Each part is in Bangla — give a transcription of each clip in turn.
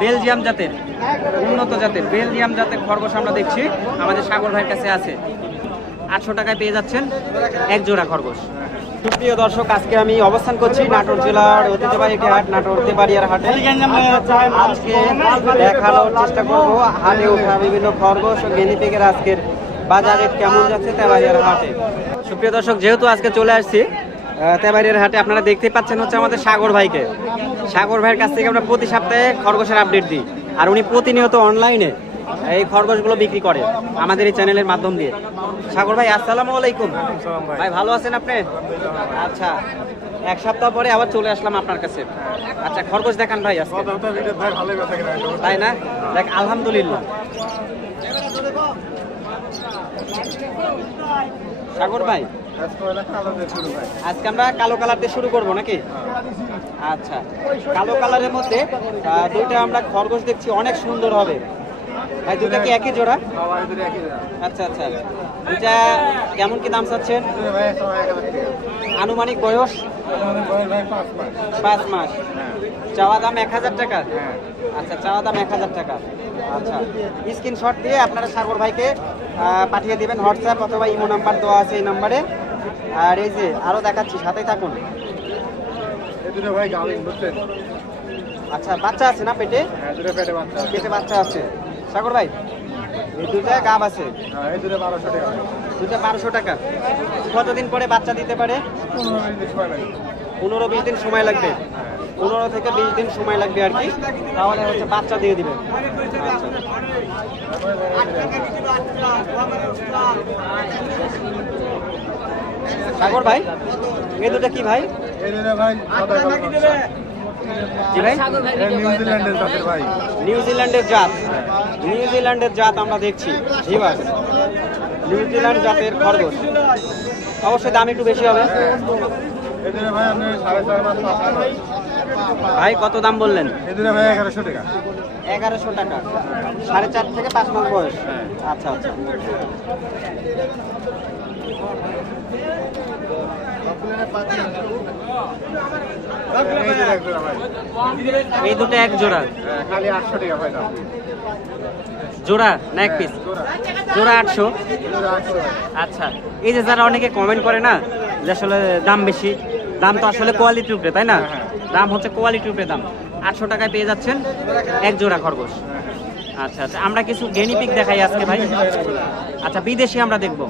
বেলজিয়াম জাতের, উন্নত জাতের বেলজিয়াম জাতের খরগোশ আমরা দেখছি আমাদের সাগর ভাইয়ের কাছে আছে। 800 টাকায় পেয়ে যাচ্ছেন এক জোড়া খরগোশ। সুপ্রিয় দর্শক, আজকে আমি অবস্থান করছি নাটোর জেলার ঐতিহ্যবাহী একটি হাট, নাটোর তেবাড়িয়ার হাটে। আজকে দেখানোর চেষ্টা করব হাটে ওঠা বিভিন্ন খরগোশ ও গেনিপিগের আজকের বাজার রেট কেমন যাচ্ছে তেবাড়িয়ার হাটে। সুপ্রিয় দর্শক, যেহেতু আজকে চলে আসছি তেবাড়িয়ার হাটে, আপনারা দেখতে পাচ্ছেন হচ্ছে আমাদের সাগর ভাইকে। সাগর ভাইয়ের কাছ থেকে আমরা প্রতি সপ্তাহে খরগোশের আপডেট দিই, আর উনি প্রতিনিয়ত অনলাইনে এই খরগোশগুলো বিক্রি করে আমাদের এই চ্যানেলের মাধ্যম দিয়ে। সাগর ভাই, আসসালামু আলাইকুম। ভাই ভালো আছেন আপনি? আচ্ছা, এক সপ্তাহ পরে আবার চলে আসলাম আপনার কাছে। আচ্ছা, খরগোশ দেখান ভাই আজকে। তাই না? দেখ, আলহামদুলিল্লাহ। সাগর ভাই, আজকে আমরা কালো কালার দিয়ে শুরু করবো নাকি? আচ্ছা, কালো কালারের মধ্যে দুইটা আমরা খরগোশ দেখছি, অনেক সুন্দর হবে ভাই। দুটা কি একই জোড়া? আচ্ছা আচ্ছা, দুটা কেমন কি দাম চাচ্ছেন? আনুমানিক বয়স 5 মাস। চাওয়া দাম 1000 টাকা। আচ্ছা, চাওয়া দাম 1000 টাকা। আচ্ছা, স্ক্রিনশট দিয়ে আপনারা সাগর ভাইকে পাঠিয়ে দিবেন হোয়াটসঅ্যাপ অথবা ইমো নাম্বার দেওয়া আছে এই নাম্বারে। আর এই যে আরো দেখাচ্ছি, সাথেই থাকুন। আচ্ছা, বাচ্চা আছে না পেটে? পেটে বাচ্চা আছে। সাগর ভাই, এই দুটা গাব আছে, দুটা 1200 টাকা। কতদিন পরে বাচ্চা দিতে পারে? 15-20 দিন সময় লাগবে। 15 থেকে 20 দিন সময় লাগবে আর কি, তাহলে হচ্ছে বাচ্চা দিয়ে দিবে। সাগর ভাই, এই দুটা কি ভাই? জি ভাই, নিউজিল্যান্ডের জাত। নিউজিল্যান্ডের জাত আমরা দেখছি, নিউজিল্যান্ড জাতের খরগোশ। অবশ্যই দাম একটু বেশি হবে ভাই। কত দাম বললেন? 1100 টাকা। 1100 টাকা, 4.5 থেকে 5 মাস বয়স। আচ্ছা আচ্ছা, এই দুটো এক জোড়া, খালি 800 টাকা ভাই দাম। জোড়া না এক পিস? জোড়া 800। আচ্ছা, এই যে যারা অনেকে কমেন্ট করে না যে আসলে দাম বেশি, দাম তো আসলে কোয়ালিটির উপরে, তাই না? দাম হচ্ছে কোয়ালিটির উপরে দাম। 800 টাকায় পেয়ে যাচ্ছেন এক জোড়া খরগোশ। আচ্ছা আচ্ছা, আমরা কিছু গেনিপিগ দেখাই আজকে ভাই। আচ্ছা, বিদেশি আমরা দেখব,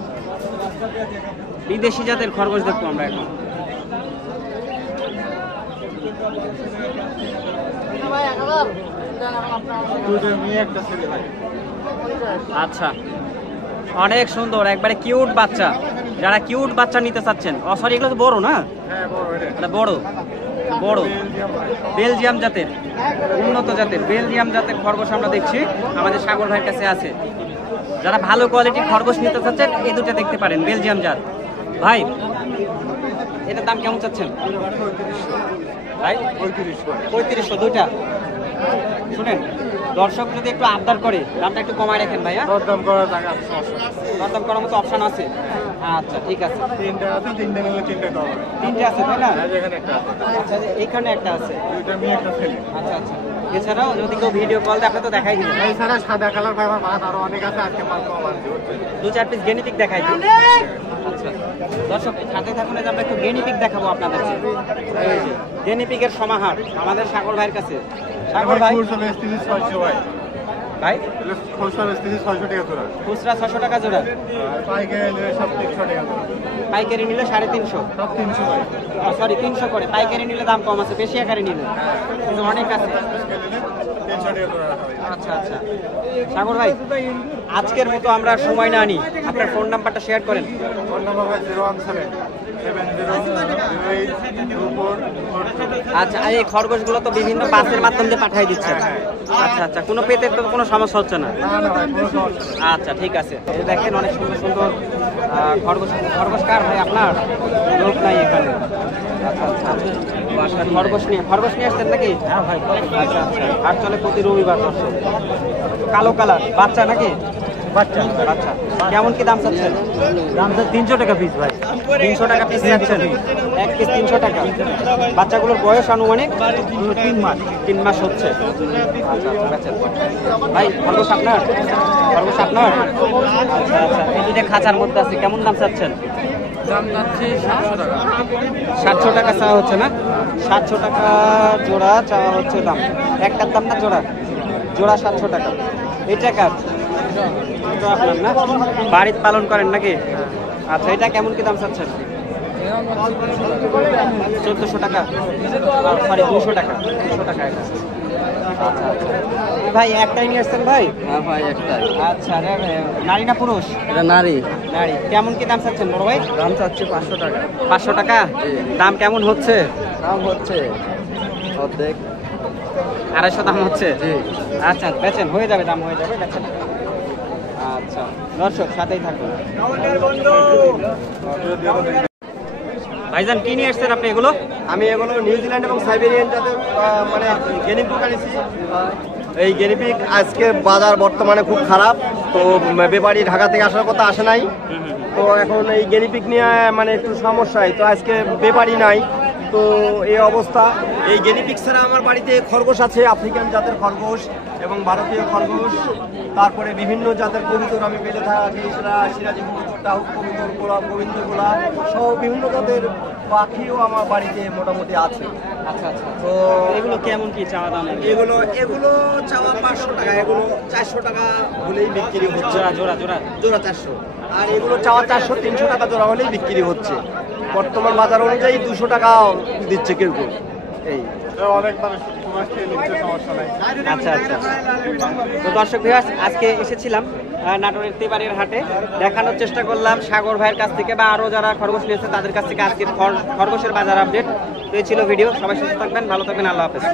বিদেশি জাতের খরগোশ দেখবো আমরা এখন। আচ্ছা, অনেক সুন্দর, একবারে কিউট বাচ্চা। যারা কিউট বাচ্চা নিতে চাচ্ছেন, সরি এগুলো তো বড় না? বড় বড় বেলজিয়াম জাতের, উন্নত জাতের বেলজিয়াম জাতের খরগোশ আমরা দেখছি আমাদের সাগর ভাইয়ের কাছে আছে। যারা ভালো কোয়ালিটির খরগোশ নিতে চাচ্ছেন, এই দুটো দেখতে পারেন, বেলজিয়াম জাত। ভাই, এটার দাম কেমন চাচ্ছেন ভাই? 3500 দুইটা। শুনেন, দর্শক যদি একটু আবদার করে দামটা একটু কমায় রাখেন ভাইয়া। দরদাম করার টাকা, দরদাম করার মতো অপশন আছে? আচ্ছা, ঠিক আছে। 3টা আছে, 3টা নিলে 3টা দাও। 3টে আছে তাই না? এখানে একটা আছে। আচ্ছা, এইখানে একটা আছে। দুইটা মেয়ে একটা ছেলে। আচ্ছা আচ্ছা, এছাড়াও যদি কেউ ভিডিও কল দেয় আপনি তো দেখাই দিবেন। এছাড়া সাদা কালার ফাইবার মাছ আরো অনেক আছে, আজকে মাল কম আছে। 2-4 পিস গেনিপিক দেখাই দিন। আচ্ছা দর্শক, সাথে থাকুন, যে আমরা একটু গেনিপিক দেখাবো আপনাদেরকে। এই যে গেনিপিকের সমাহার আমাদের সাগর ভাইয়ের কাছে। সাগর ভাই, খুচরা বেচতেছি 600 ভাই। ভাই খুচরা বেচতেছি 600 টাকা জোড়া। খুচরা 600 টাকা জোড়া, আর পাইকারি নিলে সব 300 টাকা জোড়া। পাইকারি নিলে 350। সব 300 ভাই। সরি 300 করে। পাইকারি নিলে দাম কম আছে, বেশি আকারে নিলে কিন্তু অনেক আছে। 300 টাকা জোড়া রাখা ভাই। আচ্ছা আচ্ছা, সাগর ভাই, আজকের মতো আমরা সময় না আনি, আপনার ফোন নাম্বারটা শেয়ার করেন। ফোন নাম্বার ভাই 017702444। আচ্ছা, এই খরগোশগুলো তো বিভিন্ন বাসের মাধ্যম দিয়ে পাঠিয়ে দিচ্ছে। আচ্ছা আচ্ছা, কোনো পেতে তো কোনো সমস্যা হচ্ছে না? না ভাই, কোনো সমস্যা নেই। আচ্ছা, ঠিক আছে। এই দেখেন, অনেক সুন্দর সুন্দর খরগোশ। খরগোশ কার ভাই আপনার? লোক নাই এখানে। আচ্ছা আচ্ছা, খরগোশ নিয়ে আসছেন নাকি? হ্যাঁ ভাই। আচ্ছা আচ্ছা, আর চলে প্রতি রবিবার। দর্শক, কালো কালার বাচ্চা নাকি? বাচ্চা আচ্ছা, কেমন কি দাম চাচ্ছেন? দাম তো 300 টাকা পিস ভাই। 300 টাকা পিস যাচ্ছেন, এক পিস 300 টাকা। বাচ্চাগুলোর বয়স আনুমানিক 3 মাস। 3 মাস হচ্ছে। আচ্ছা, আচ্ছা, ভাই খরগোশ আপনার? খরগোশ আপনার? আচ্ছা আচ্ছা, এই দুইটা খাঁচার মধ্যে আছে, কেমন দাম চাচ্ছেন? দাম যাচ্ছে 700 টাকা। 700 টাকা চাওয়া হচ্ছে না? 700 টাকা জোড়া চাওয়া হচ্ছে দাম। একটার দাম না জোড়া? জোড়া 700 টাকা। এটা কার? এটা আপনার না? বাড়িতে পালন করেন নাকি? আচ্ছা, এটা কেমন কি দাম চাচ্ছেন? 1400 টাকা, সরি 200 টাকা। 200 টাকা এটা। আচ্ছা আচ্ছা, ভাই একটাই নিয়ে আসছেন ভাই? হ্যাঁ ভাই একটাই। আচ্ছা, নারী না পুরুষ? এটা নারী। নারী। কেমন কি দাম চাচ্ছেন বড় ভাই? দাম চাচ্ছে 500 টাকা। 500 টাকা। দাম কেমন হচ্ছে? দাম হচ্ছে অর্ধেক। 250 দাম হচ্ছে। জি। আচ্ছা, বেচেন, হয়ে যাবে, দাম হয়ে যাবে, বেচেন। আচ্ছা, দর্শক সাথেই থাকুন। ভাইজান কি নিয়ে এসেছেন আপনি এগুলো? আমি এগুলো নিউজিল্যান্ড এবং সাইবেরিয়ান জাতের মানে গেনিপিক আনিছি। এই গেনিপিক আজকে বাজার বর্তমানে খুব খারাপ, তো ব্যাপারী ঢাকা থেকে আসার কথা আসে নাই, তো এখন এই গেনিপিক নিয়ে মানে একটু সমস্যায়, তো আজকে ব্যাপারী নাই, তো এই অবস্থা। এই গেনিপিক ছাড়া আমার বাড়িতে খরগোশ আছে, আফ্রিকান জাতের খরগোশ এবং ভারতীয় খরগোশ, তারপরে বিভিন্ন জাতের কবুতর আমি পেলে থাকি, সেটা সিরাজি কবুতর, টাহুক কবুতর, গোলাপ গোবিন্দ গোলা সহ বিভিন্ন জাতের পাখিও আমার বাড়িতে মোটামুটি আছে। আচ্ছা আচ্ছা, তো এগুলো কেমন কি চাওয়া দাম? এগুলো এগুলো চাওয়া 500 টাকা, এগুলো 400 টাকা হলেই বিক্রি হচ্ছে। জোড়া জোড়া জোড়া জোড়া 400, আর এগুলো চাওয়া 400-300 টাকা জোড়া হলেই বিক্রি হচ্ছে। বর্তমান বাজার অনুযায়ী 200 টাকা দিচ্ছে কেউ কেউ। এই অনেক মানুষ তোমার খেয়ে নিচ্ছে, সমস্যা নাই। আচ্ছা আচ্ছা, তো দর্শক ভিউয়ার্স, আজকে এসেছিলাম নাটোরের তেবাড়ির হাটে, দেখানোর চেষ্টা করলাম সাগর ভাইয়ের কাছ থেকে বা আরও যারা খরগোশ নিয়েছে তাদের কাছ থেকে আজকে খরগোশের বাজার আপডেট। তো এই ছিল ভিডিও, সবাই সুস্থ থাকবেন, ভালো থাকবেন, আল্লাহ হাফেজ।